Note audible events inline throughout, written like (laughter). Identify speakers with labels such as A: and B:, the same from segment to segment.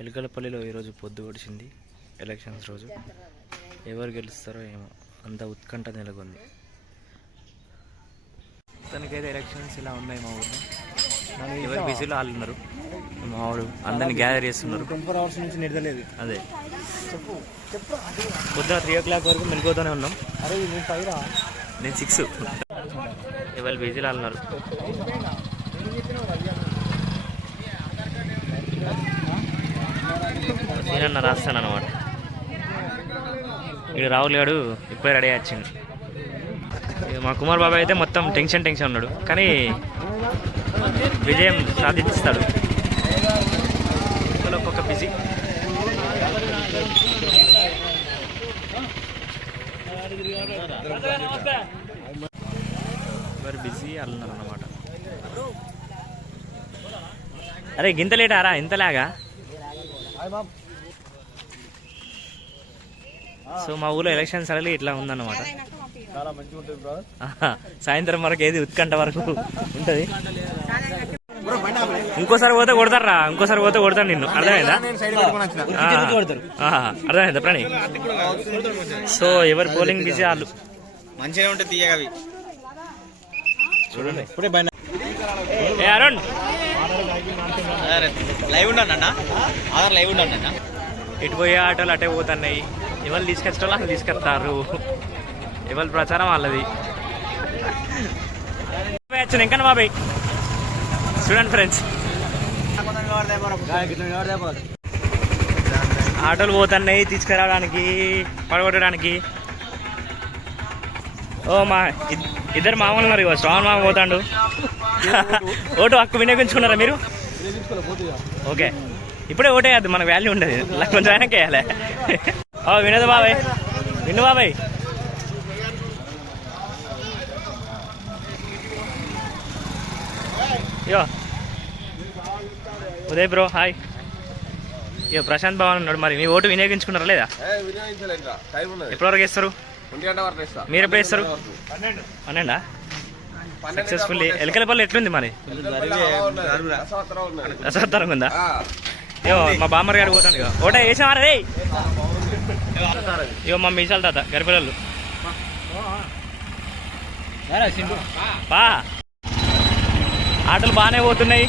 A: ఎలుకలపల్లిలో ఈరోజు పొద్దు పొడిచింది ఎలక్షన్స్ రోజు. ఎవరు గెలుస్తారో ఏమో. అంత ఉత్కంఠ నెలకొంది. తనకైతే ఎలక్షన్స్ ఇలా ఉన్నాయి మా ఊళ్ళో ఎవరు బిజీలో వాళ్ళు ఉన్నారు మా వాడు అందరిని గ్యాదర్ చేస్తున్నారు.
B: ట్వంటీ అవర్స్ నుంచి నిడదలేదు
A: అదే. పొద్దున త్రీ ఓ క్లాక్ వరకు మెలుగుతూనే ఉన్నాం.
B: అరే
A: నేను సిక్స్ ఎవరు బిజీలో వాళ్ళు ఉన్నారు నేనన్న రాస్తాను అనమాట ఇక్కడ రాహుల్ గారు ఇప్పుడే రెడీ వచ్చింది మా కుమార్ బాబాయ్ అయితే మొత్తం టెన్షన్ టెన్షన్ ఉన్నాడు. కానీ విజయం సాధిస్తాడు. ఇంట్లో ఒక్కొక్క బిజీ. మరి బిజీ అన్నారు అన్నమాట అరే గింత లేటారా ఇంతలాగా సో మా ఊళ్ళో ఎలక్షన్ సరళి ఇట్లా ఉందన్నమాట. సాయంత్రం వరకు ఏది ఉత్కంఠ వరకు ఉంటది? ఇంకోసారి పోతే కొడతారా? ఇంకోసారి పోతే కొడతాను నిన్ను. అర్థమైందా? అర్థమైందా ప్రాణి సో ఎవరు పోలింగ్ బిజీ వాళ్ళు?
B: మంచిగా ఉంటుంది తీయగవి. చూడండి. ఇప్పుడే
A: అరుణ్!
B: లైవ్ ఉన్నానన్నా ఆధార్ లైవ్ ఉన్నానన్నా ఎటు
A: ఇటు పోయే ఆటోలు అటే పోతున్నాయి. ఎవరు తీసుకొచ్చే వాళ్ళు తీసుకొస్తారు. ఎవరి ప్రచారం వాళ్ళది. వచ్చిన ఇంకా బాబాయ్. చూడండి ఫ్రెండ్స్ ఆటోలు పోతున్నాయి తీసుకురావడానికి పడగొట్టడానికి. ఓ మా ఇద్దరు మామూలు ఉన్నారు శ్రావణ మామ పోతాడు. ఓటు హక్కు వినియోగించుకున్నారా మీరు? ఓకే. ఇప్పుడే ఓటేయద్దు మన వాల్యూ ఉండదు. కొంచెం వెనక్కి వేయాలి. ఓ వినోద్ బాబాయ్. విను బాబాయ్. యో ఉదయ్ బ్రో హాయ్. ఇయో ప్రశాంత్ భవన్ ఉన్నాడు మరి. మీ ఓటు వినియోగించుకున్నారా లేదా? ఎప్పటివరకు వేస్తారు?
C: ఒంటి గంట వరకు ఇస్తా
A: మీరు ఎప్పుడు వేస్తారు? పన్నెండా? సక్సెస్ఫుల్లీ ఎలకలపల్లి ఎట్లుంది మరి? రసవత్తరంగా ఉందా. ఇయో మా బామ్మర్ గారు పోతాను ఇక ఓటే వేసామారా రే? ఇగో మా మీసాల తాత గరిపిల్లలు పా. ఆటలు బాగానే పోతున్నాయి.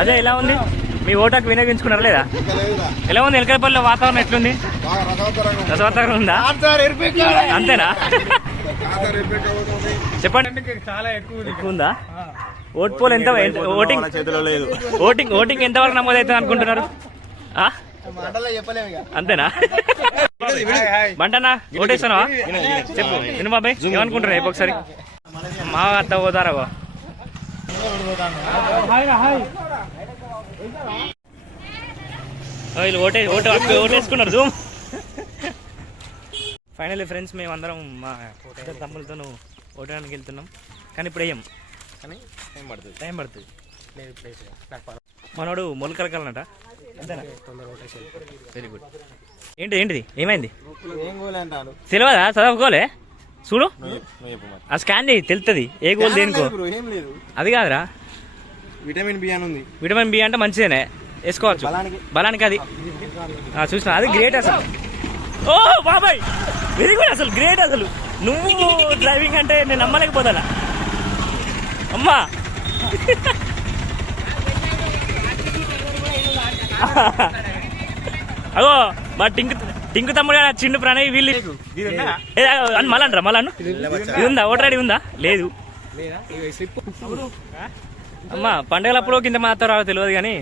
A: అదే ఎలా ఉంది? మీ ఓటాకు వినియోగించుకున్నారా లేదా. ఎలా ఉంది? ఎలకలపల్లి వాతావరణం ఎట్లుంది?
C: బాగా రసవతారంగా ఉంది.
A: రసవత్తరంగా ఉందా? అంతేనా. చెప్పండి.
B: చాలా ఎక్కువ
A: ఎక్కువ ఉందా? ఓట్ పోల్ ఎంత ఓటింగ్
B: చేతిలో లేదు.
A: ఓటింగ్ ఓటింగ్ ఎంత వరకు నమోదవుతుంది అనుకుంటున్నారు అంతేనా? బంటనా ఓటేస్తానా చెప్పు. విను బాబాయ్. ఏమనుకుంటున్నా చెప్పు ఒకసారి మా అత్త పోతారా? వీళ్ళు ఓటే ఓటు ఓటేసుకున్నారు జూమ్. ఫైనల్లీ ఫ్రెండ్స్ మేము అందరం మా తమ్ములతో ఓటడానికి వెళ్తున్నాం. కానీ ఇప్పుడు వేయం
B: కానీ ఏం పడుతుంది.
A: టైం పడుతుంది.
B: లేదు ప్లేస్.
A: మనోడు మొలకలకలనట వెరీ గుడ్ ఏంటి ఏంటిది? ఏమైంది?
B: ఏం
A: తెలియదా? చదువుకోలే చూడు. ఆ స్కాన్ చేయి తెలుస్తుంది ఏ గోల్ దేనికో.
B: ఏం
A: అది కాదురా.
B: విటమిన్ బి అని ఉంది.
A: విటమిన్ బి అంటే మంచిదేనే? వేసుకోవచ్చు.
B: బలానికి.
A: బలానికి అది. ఆ, చూసినా? అది గ్రేట్ అసలు. ఓ బాబాయ్! వెరీ గుడ్ అసలు గ్రేట్ అసలు. నువ్వు డ్రైవింగ్ అంటే నేను నమ్మలేకపోతానా? అమ్మా! అగో మా టింకు టింకు తమ్ముడు చిండు ప్రణయ్ వీళ్ళు మళ్ళా అంటారా? మళ్ళా అను? ఇది ఉందా ఓటర్ ఐడి ఉందా? లేదు. అమ్మా పండగలప్పుడు కింద మాత్రం రావో తెలియదు కానీ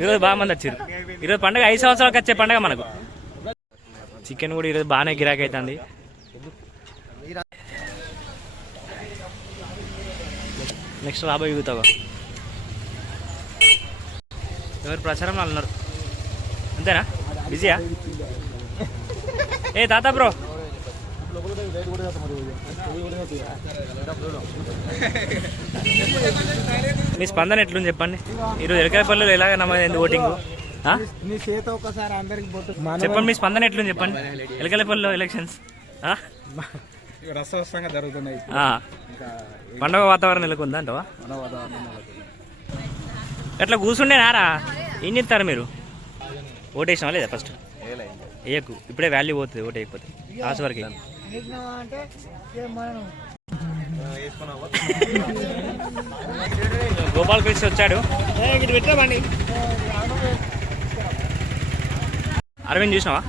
A: ఈరోజు బాగా మంది వచ్చారు. ఈరోజు పండగ ఐదు సంవత్సరాలకు వచ్చే పండగ మనకు. చికెన్ కూడా ఈరోజు బాగానే గిరాకీ అవుతుంది నెక్స్ట్ రాబోయే యూతావా ఎవరు ప్రచారం అన్నారు అంతేనా? బిజీయా? ఏ తాత బ్రో? మీ స్పందన ఎట్లుంది చెప్పండి? ఈరోజు ఎలకాయపల్లిలో ఎలాగ నమ్మదైంది ఓటింగ్?
B: చేత ఒకసారి అందరికి
A: చెప్పండి మీ స్పందన ఎట్లుంది చెప్పండి? ఎలకలపల్లిలో ఎలక్షన్స్?
B: రసవస్తంగా జరుగుతున్నాయి.
A: పండగ వాతావరణం నెలకొందా అంటవా? అట్లా కూర్చుండేనారా ఏం చెప్తారు మీరు? ఓటేసినా లేదా ఫస్ట్ వేయకు ఇప్పుడే వాల్యూ పోతుంది ఓటు వేయకపోతే. లాస్ట్ వరకు. గోపాల్ కృష్ణ వచ్చాడు. అరవింద్ చూసినావా?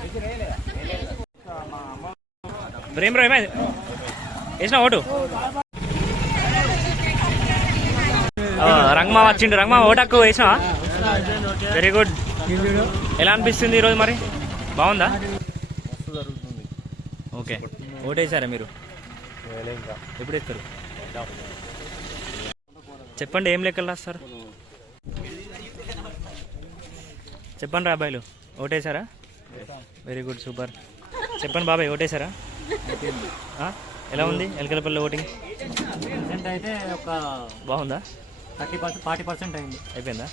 A: బ్రేమ్ బ్రో ఏమైంది? వేసినా ఓటు? ఆ, రంగమా వచ్చిండు. రంగమా ఓటాకు వేసినావా? వెరీ గుడ్ ఎలా అనిపిస్తుంది ఈరోజు మరి? బాగుందా? ఓకే ఓటేసారా మీరు? ఎప్పుడు ఎత్తారు చెప్పండి ఏం లెక్కలు రాస్తారు? చెప్పండి రా అబ్బాయిలు ఓటేసారా? వెరీ గుడ్ సూపర్ చెప్పండి బాబాయ్ ఓటేసారా? ఎలా ఉంది ఎలకలపల్లి ఓటింగ్?
D: ప్రజెంట్ అయితే ఒక
A: బాగుందా?
D: థర్టీ పర్సెంట్ ఫార్టీ పర్సెంట్ అయింది.
A: అయిపోయిందా?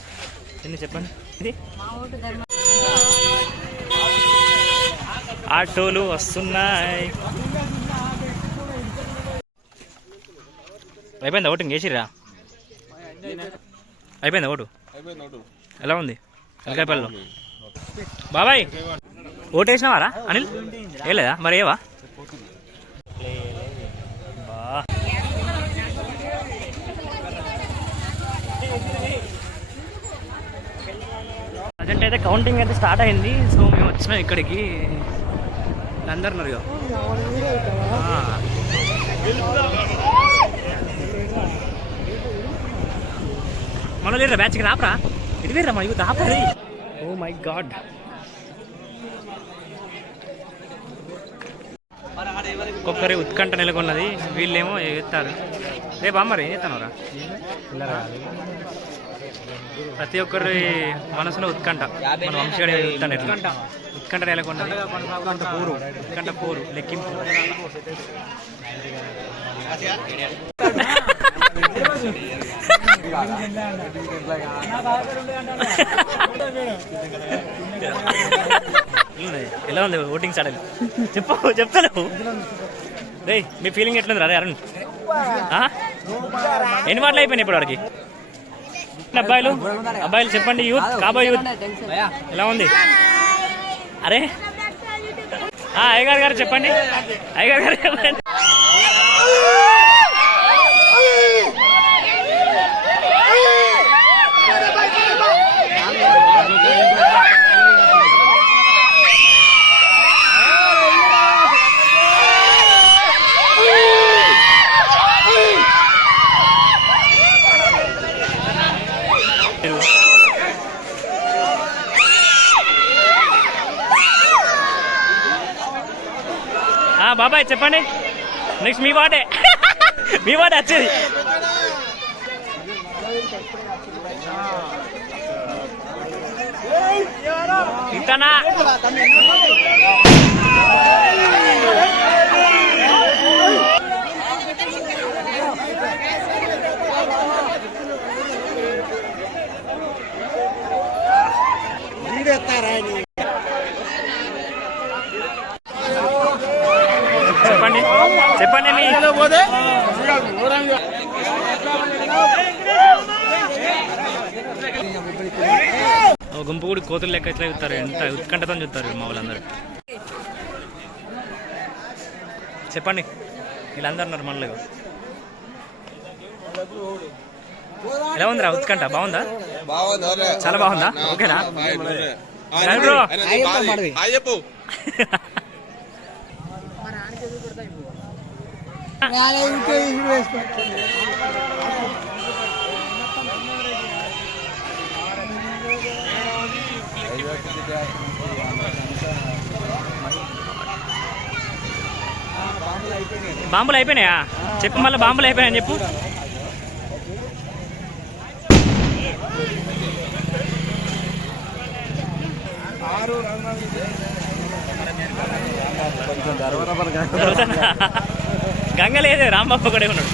A: చిన్ని చెప్పండి. ఇది? ఆటోలు వస్తున్నాయి. అయిపోయిందా ఓటింగ్ వేసిర్రా అయిపోయిందా ఓటు? ఎలా ఉంది? ఎలకాయపల్లిలో బాబాయ్ ఓటు వేసినావారా అనిల్ వేయలేదా మరి ఏవా? ప్రజెంట్ అయితే కౌంటింగ్ అయితే స్టార్ట్ అయింది. సో మేము వచ్చినాం ఇక్కడికి. అందరు ఉన్నారు ఇగో. ఆ. మన లేరా బ్యాచ్కి రాపరా. ఇది వేరా మన ఇవి రాపరి ఓ మై గాడ్ ఒక్కొక్కరి ఉత్కంఠ నెలకొన్నది వీళ్ళేమో ఎత్తారు. రేపు అమ్మరు ఏం ఎత్తానురా ప్రతి ఒక్కరి మనసులో ఉత్కంఠ. మన వంశీయుడు ఉత్కంఠ ఎట్లా? ఉత్కంఠ నెలకొన్నది. ఉత్కంఠ పోరు. ఉత్కంఠ పోరు. లెక్కింపు. ఎలా ఉంది ఓటింగ్ సడన్ చెప్పు చెప్తాను. రే మీ ఫీలింగ్ ఎట్లుంది రా అరుణ్. ఎన్ని మాటలు అయిపోయినాయి ఇప్పుడు వాడికి అబ్బాయిలు? అబ్బాయిలు చెప్పండి యూత్ కాబోయ్ యూత్. ఎలా ఉంది? అరే. ఆ, అయ్యగారు గారు చెప్పండి. అయ్యగారు గారు చెప్పండి ఆ, బాబాయ్ చెప్పండి. నెక్స్ట్ మీ వాటే మీ వాటే వచ్చేది. ఇంతనా చెప్పండి ఓ గుంపు కూడా కోతులు లెక్క ఎట్లా చూస్తారు? ఎంత ఉత్కంఠతో చూస్తారు మా వాళ్ళందరూ? చెప్పండి. వీళ్ళందరూ ఉన్నారు మనలో. ఎలా ఉందిరా ఉత్కంఠ? బాగుందా? చాలా బాగుందా? ఓకేనా?
C: చెప్పు (laughs)
A: బాంబులు అయిపోయినాయా చెప్పు మళ్ళీ బాంబులు అయిపోయాయని చెప్పు జరుగుతుందా? గంగ లేదు రాంబాబు కూడా ఉన్నాడు.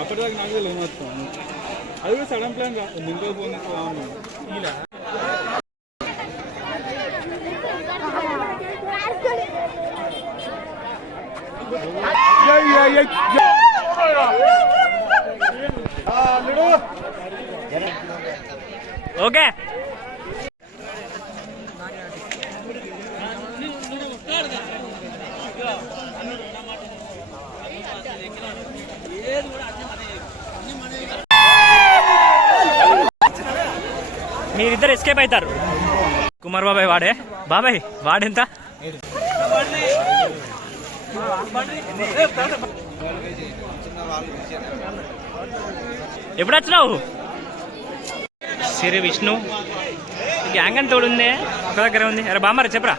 E: అప్పటిదాకా నాకు తెలియదు అది కూడా సడన్ ప్లాన్ ఇంకో ఫోన్ ఇలా
A: ఓకే. మీరిద్దరు ఎస్కేప్ అవుతారు. కుమార్ బాబాయ్ వాడే. బాబాయ్ వాడెంత? ఎప్పుడు వచ్చినావు సిరి విష్ణు. గ్యాంగ్ అని తోడుందే ఒక దగ్గర ఉంది. అరే బామ్మారు చెప్పరా.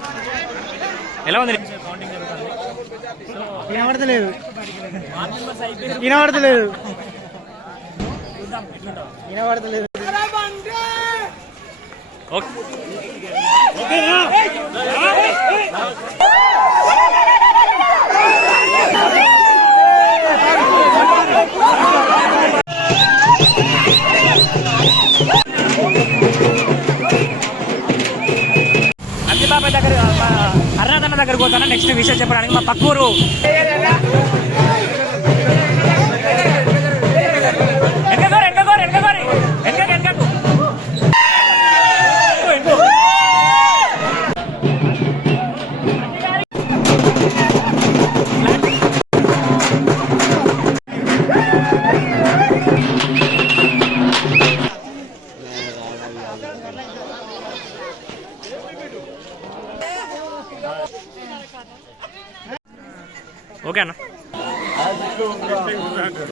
A: ఎలా ఉంది?
B: వినబడతలేదు. వినబడతలేదు. వినబడతలేదు.
A: ఓకే బాబాయ్ దగ్గర మా దగ్గరకు పోతాను నెక్స్ట్ విషయం చెప్పడానికి మా పక్కూరు